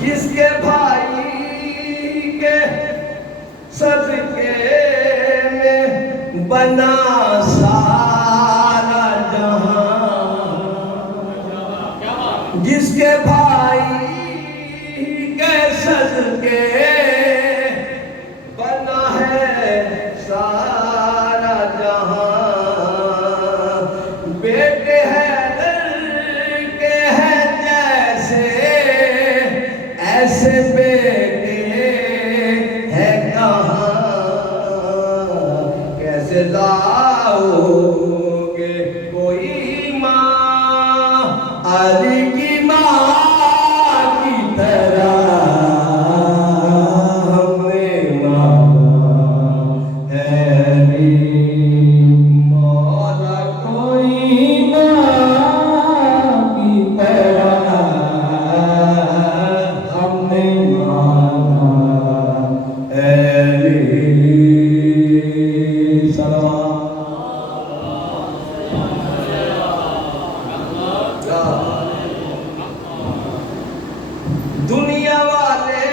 جس کے بھائی کے صدقے میں بنا سارا جہاں، جس کے بھائی کے صدقے بنا ہے سارا جہاں، بیٹے ایسے بیٹے ہیں کہاں، کیسے لاؤ گے کوئی ماں علی کی ماں کی طرح، ہم نے مانا ہے علی مولا کوئی ماں کی طرح، دنیا والے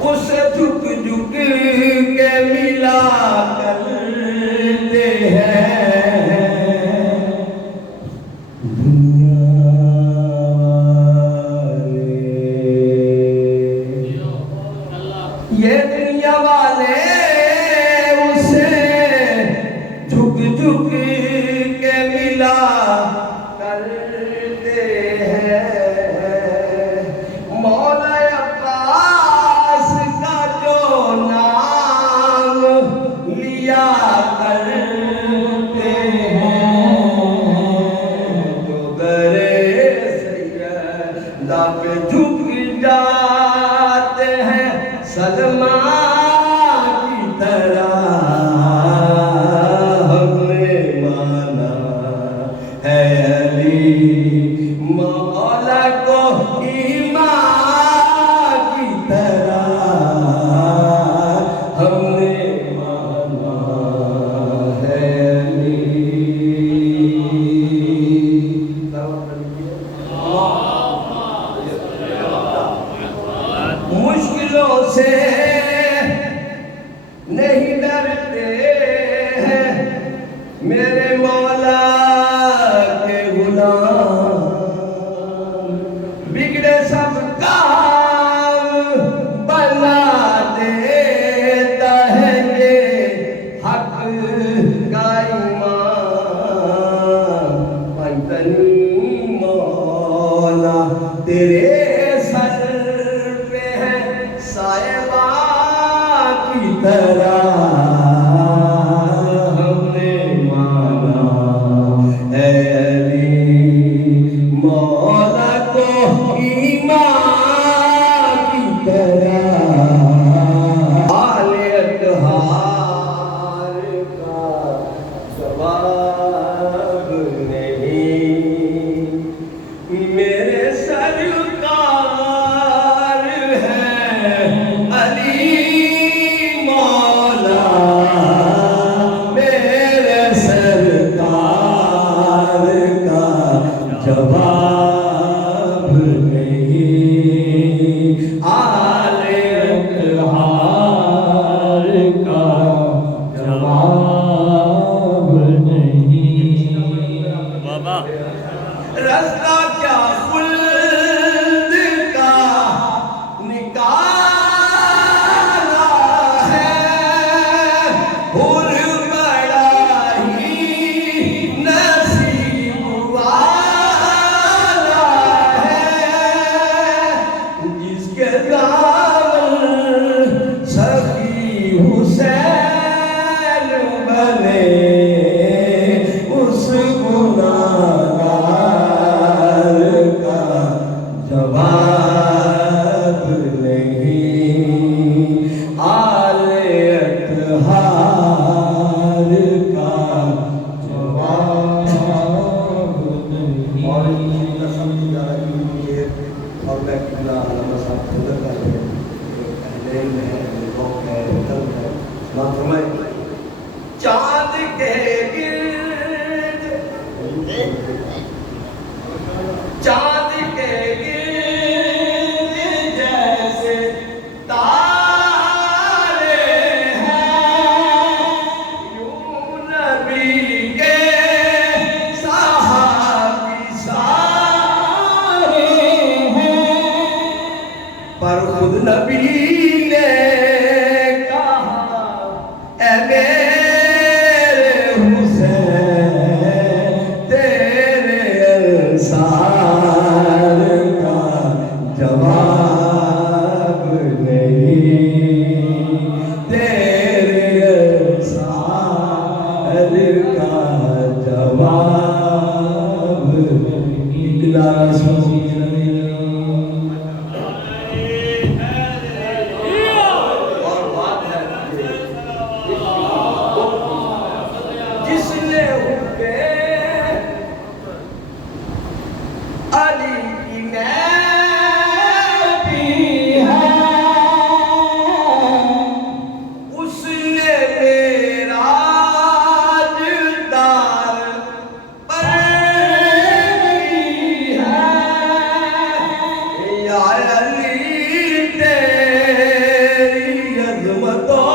اسے جھک جھک کے ملا کرتے ہیں، دنیا والے یہ دنیا والے اسے جھک جھک کے ملا کرتے ہیں، مولا عباس کا جو نام لیا کرتے ہیں، جو درِ سیدہ پہ جھک جاتے ہیں سلمان کی طرح، ہم نے مانا ہے علی مولا کو ایمان کی طرح، ہم نے مانا ہے علی۔ مشکلوں سے نہیں ڈرتے ہیں میرے مولا کے غلام، بگڑے سب کام بنا دیتا ہے یہ حق کا ایمان، پنتنی مولا تیرے سر پہ ہے سائبان کی طرح، ہم نے مانا ہے علی مولا کو ایمان کی طرح، آل اطہار کا رستہ کیا خلد کا نکالا ہے، حور بڑا ہی نصیب والا ہے، جس کے دامن سخی حسین بنے اس گناہگار کا جواب نہیں، آل اطہار کا جواب نہیں۔ اور اور میں قبلہ علامہ صاحب خدا کا ہے، اہل ہے، ذوق ہے، قلب ہے، بات فرمائے چاند کے گرد، چاند کے گرد جیسے تارے ہیں، یوں نبی کے صحابی سارے ہیں، پر خود نبی نے کہا اے میرے حسین تیرے انصار کا جواب نہیں، تیرے انصار کا جواب نہیں۔ اور بات ہے جس نے حبے علی کی نیبی ہے، اس نے معراج دار پر کی ہے، یا علی تیری عظمتوں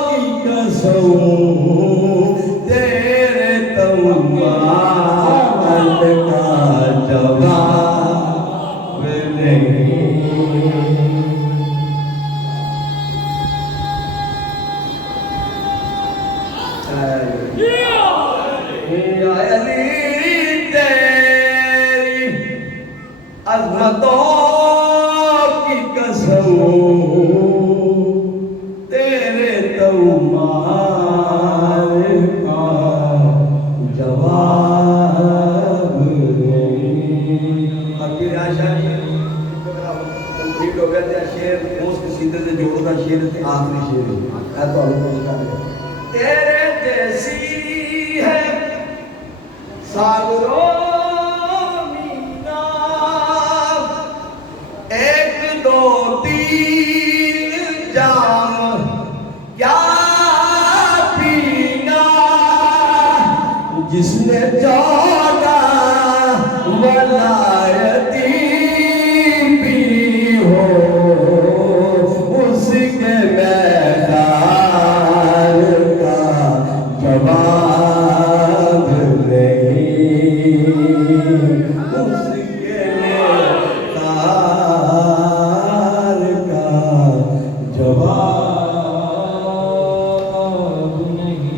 کی قسم تیرے تمام کا جواب نہیں۔ یا علی تیری عظمتوں کی قسم تیرے تمام کا جواب نہیں۔ اب یہ آشا کمپلیٹ ہو گیا تھا شیر، موس کے سیدھے سے جوڑو تھا شیر تھے آخری شیر ہے تو اللہ کو بتا دے تیرے جیسی ہے ساگروں مینا، ایک دو تین جام کیا پینا، جس نے 14 ولایتی پی ہو اس کے میدان کا جواب نہیں، اس کے میدان کا جواب نہیں۔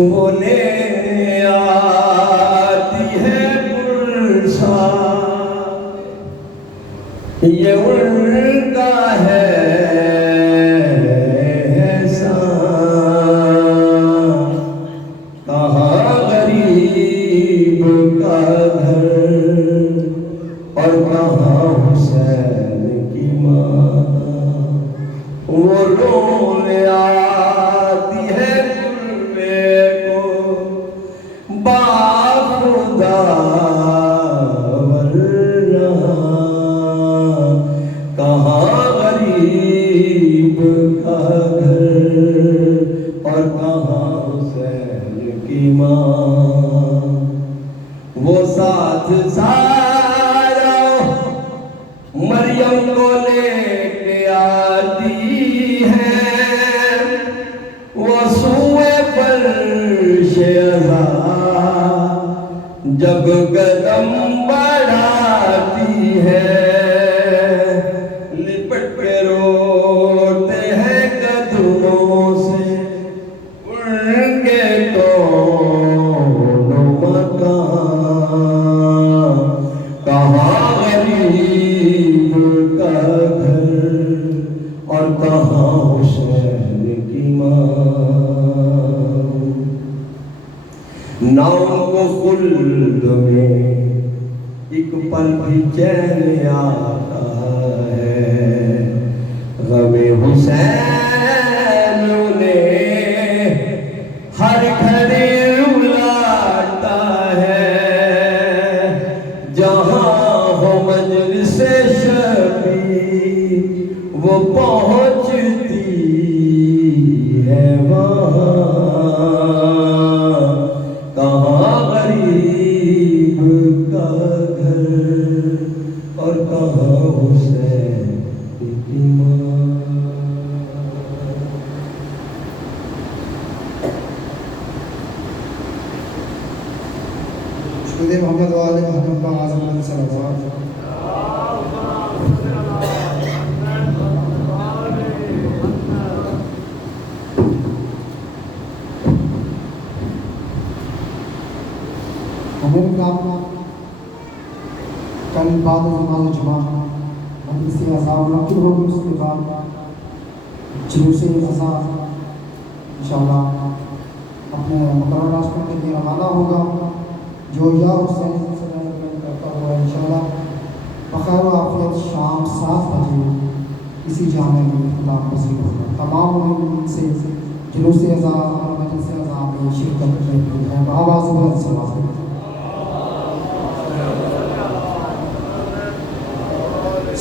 وہ لے آتی ہے پرسان، یہ ان کا ہے احسان، کہاں غریب کا گھر اور کہاں حسین کی ماں، وہ رونے آتی ہے باخدا ورنہ کہاں غریب کا گھر اور کہاں حسین کی ماں، وہ ساتھ سارا مریم کو لے کے آتی ہے وہ سوئے فرش عزا جب قدم بڑھاتی ہے لپٹ کے روتے ہیں قدموں سے ان کے دونوں مکان کہاں غریب کا گھر اور کہاں حسین کی ماں نہ ان کو خلد میں ایک پل بھی چین آتا ہے غم حسین انہیں ہر گھڑی رلاتا ہے جہاں ہو مجلس شبی وہ پہنچتی ہے وہاں کہاں غریب کا گھر اور کہاں حسین کی ماں شکر محمد وآل محمد اعظم صلی اللہ علیہ وسلم ہمیں کام کل بعد نماز جمعہ مجلس عزا منعقد ہوگی اس کے بعد جلوس عزا انشاءاللہ اپنے مقررہ راستوں کے لیے روانہ ہوگا جو یا حسین کرتا ہوا انشاءاللہ بخیر و عافیت شام 7 بجے اسی جامع میں اختتام پذیر ہوگا تمام مومنین سے جلوس عزا اور مجلس عزا میں شرکت میں ہے بآواز بلند سے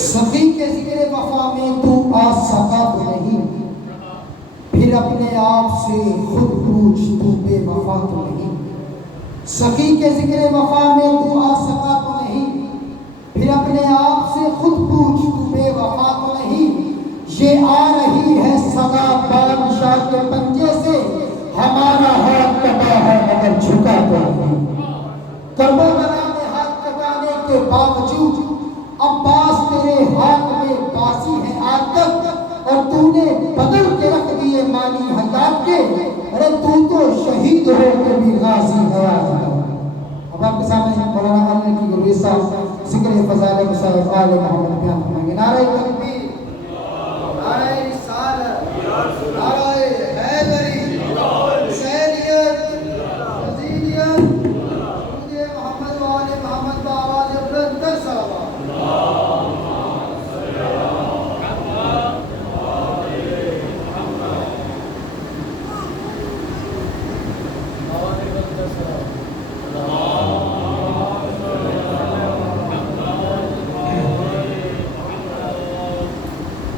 سخی کے ذکر وفا میں تو آ سکا تو نہیں پھر اپنے آپ سے خود پوچھ تو بے وفا تو نہیں سخی کے ذکر وفا میں تو آ سکا تو نہیں پھر اپنے آپ سے خود پوچھ تو بے وفا تو نہیں یہ آ رہی ہے صدا بادشاہ کے پنجے سے ہمارا ہاتھ کٹا ہے مگر جھکا تو نہیں کربلا میں ہاتھ کٹانے کے باوجود عباس تیرے ہاتھ میں باسی ہے آج تک اور تو نے بدل کے رکھ دیے مانی حیات کے ارے تو شہید ہو کے بھی غازی ہے آج تک اب آپ کے سامنے مولانا علی کی گلویز صاحب ذکر فضائل مصطفیٰ آل محمد بیان فرمائیں گے نعرہ تکبیر نعرہ رسالت نعرہ حیدری حسینیت یزیدیت درود محمد و آل محمد بآواز بلند تر صلوات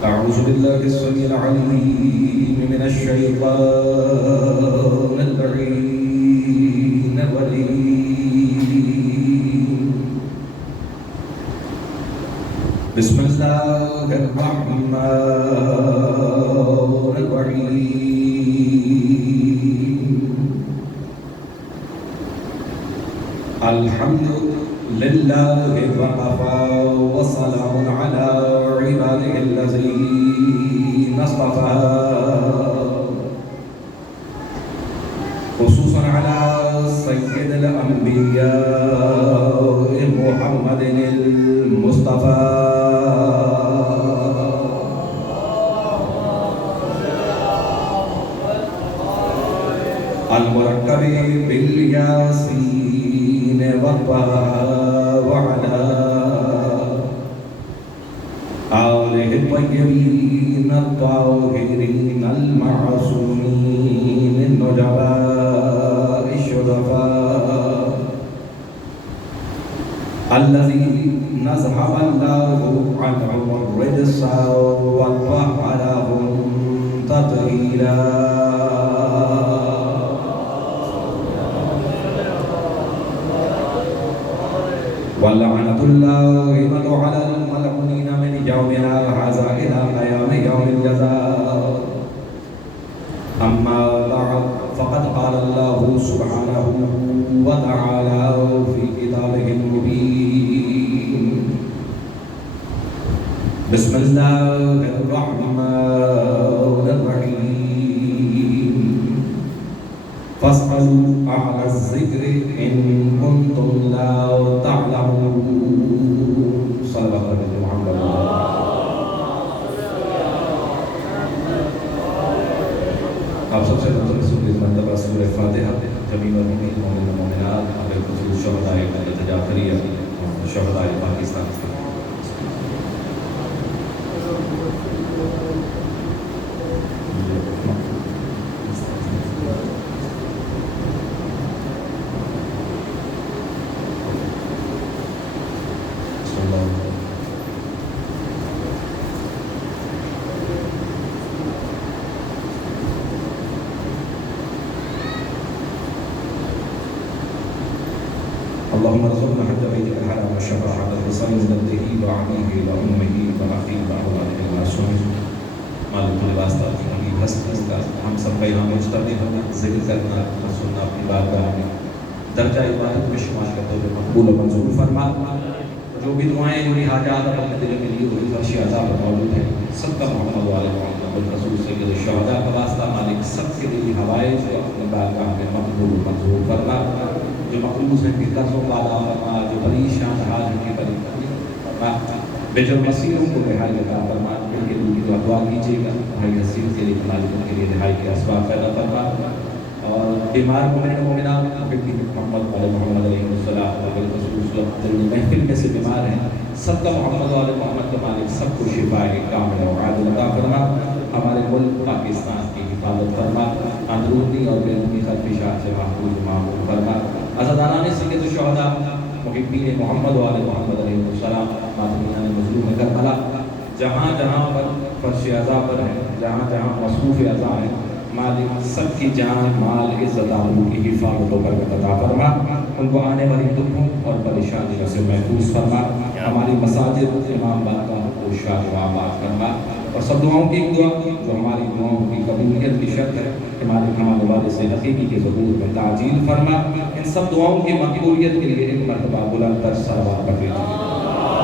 أعوذ بالله السميع العليم من الشيطان اللعين الرجيم بسم الله الرحمن الرحيم الحمد لله وكفى وسلام على عباده الذين اصطفى خصوصا على سيد الأنبياء محمد المصطفى المركب بالياسين والطه وعلى آله الطيبين الطاهرين المعصومين النجباء الشرفاء الذين ذهب الله عنهم الرجس وطهرهم تطهيرا ولعنة الله على الملعونين من يومنا هذا إلى قيام يوم الجزاء. أما بعد فقد قال الله سبحانه وتعالى في كتابه المبين: بسم الله الرحمن الرحيم. فاسألوا أهل الذكر إن كنتم لا تعلمون. صلى الله عليه وسلم. آپ سب سے مطلب سورہ مرتبہ سورہ فاتحہ جمیع المؤمنین والمؤمنات خصوص شہداء جعفریہ شہداء پاکستان. اللهم ارزقنا حج بيتك الحرام والشفاعة الحسين ولده وعليه وأمه وأخيه وأولاده المعصومين. مالک واسطہ کی حسن کا ہم سب کا یہاں مجتمع ہونا، ذکر کرنا اور سننا اپنی بارگاہ میں درجہ عبادت میں شمار کرتے ہوئے مقبول و منظور فرما. جو بھی دعائیں جو بھی حاجات اپنے دل میں لی ہوئی فرش عذاب موجود ہیں، سب کا محمد والے محمد رسول سید الشہداء کا واسطہ مالک سب کے لیے ہوائے جو اپنے بارگاہ میں مقبول و منظور فرما. جو مقروض ہیں کہ قرضوں کا ادا فرما، جو پریشان حال ہیں کہ پریشان فرما، بے جو مسیروں کو رہائی عطا فرما. ان کے لیے دعا کیجیے گا بھائی حسین کے لیے مالکوں کے لیے رہائی کے اسباب پیدا فرما. اور بیمار مومن مومنات محمد علیہ محمد علیہ السلام محفل میں سے بیمار ہیں، سب کا محمد علیہ محمد کا مالک سب کو شفا کامل اور عادل عطا فرما. ہمارے ملک پاکستان کی حفاظت فرما، اندرونی اور بیرونی خدشات سے محفوظ معمول فرما. عزاداران سید الشہداء محبین محمد علیہ محمد علیہ السلام ماتمیان مظلوم کربلا جہاں جہاں پر فرش عزا پر ہیں، جہاں جہاں مصروف عزا ہیں، مالک سب کی جان مال عزت آبرو کی حفاظت و برکت عطا فرما. ان کو آنے والی دکھوں اور پریشانیوں سے محفوظ فرما. ہماری مساجد امام بارگاہ کو شاد و آباد فرما. اور سب دعاؤں کی ایک دعا جو ہماری دعاؤں کی قبولیت کی شرط ہے کہ مالک ہمارے والد سے حقیقی کے ظہور میں تعجیل فرما. ان سب دعاؤں کی مقبولیت کے لیے ایک مرتبہ بلند تر صلوات پڑھ لیجیے.